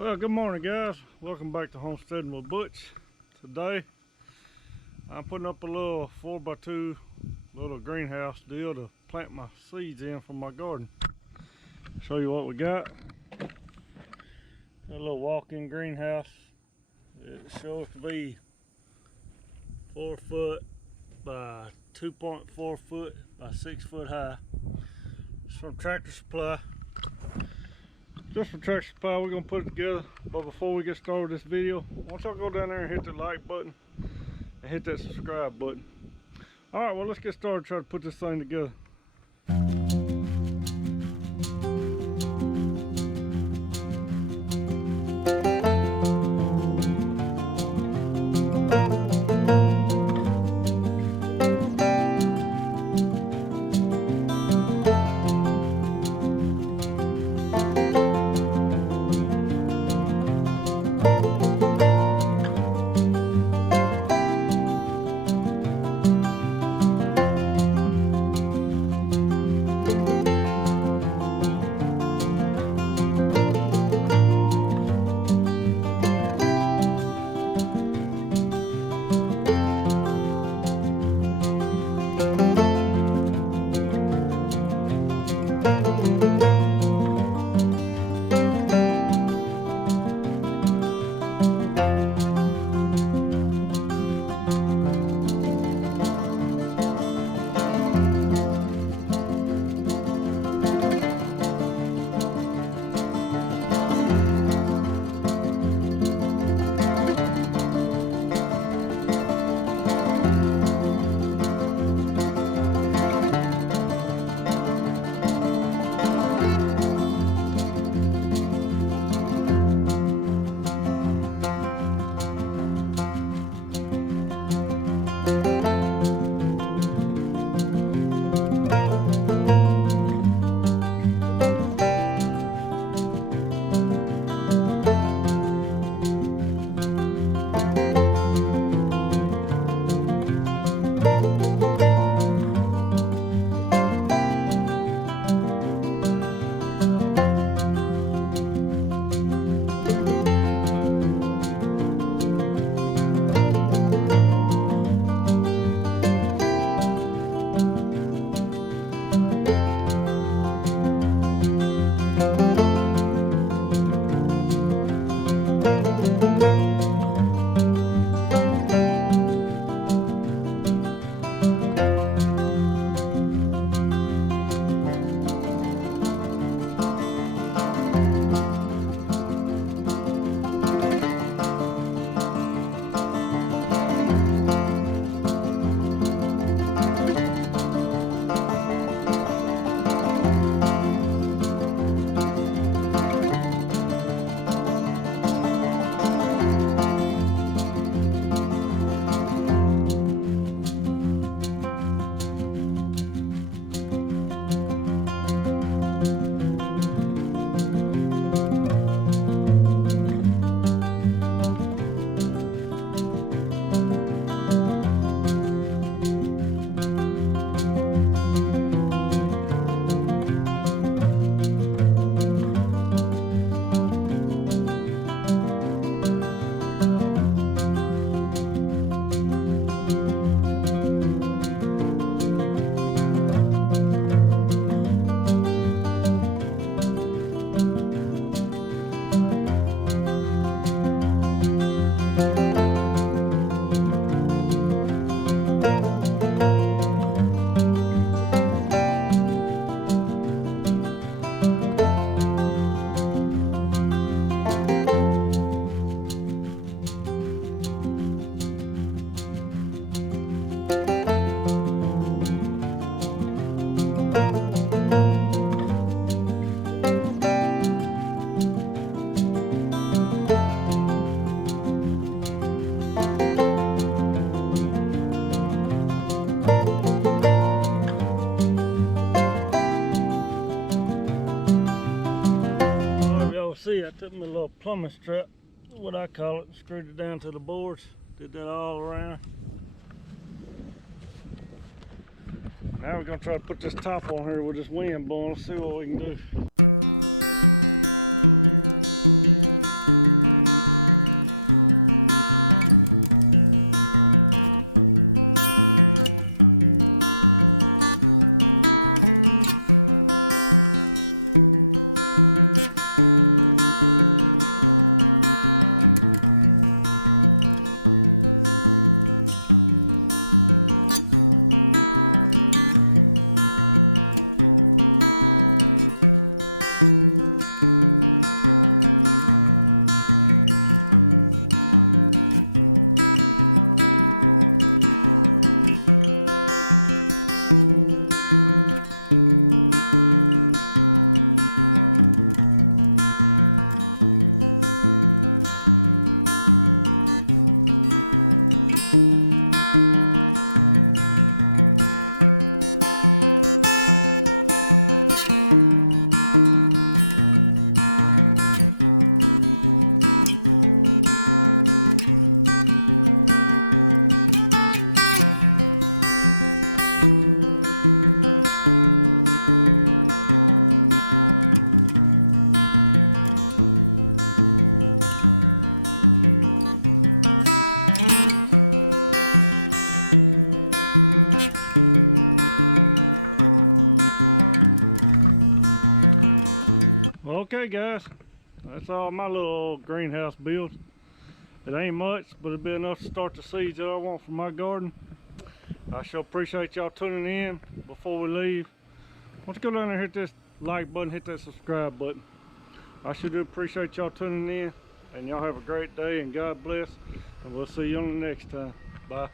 Well, good morning, guys. Welcome back to Homesteading with Butch. Today I'm putting up a little 4x2 little greenhouse deal to plant my seeds in for my garden. Show you what we got. A little walk-in greenhouse. It shows to be 4 foot by 2.4 foot by 6 foot high. It's from Tractor Supply. Just for Tractor Supply, we're gonna put it together. But before we get started with this video, why don't y'all go down there and hit the like button and hit that subscribe button. All right, well, let's get started trying to put this thing together. See, I took my little plumbing strap, what I call it, and screwed it down to the boards. Did that all around. Now we're gonna try to put this top on here with this wind blowing. Let's see what we can do. guys, that's all my little greenhouse build. It ain't much, but it'll be enough to start the seeds that I want for my garden. I sure appreciate y'all tuning in. Before we leave, why don't you go down there and hit this like button, hit that subscribe button. I sure do appreciate y'all tuning in, and y'all have a great day, and God bless, and we'll see you on the next time. Bye.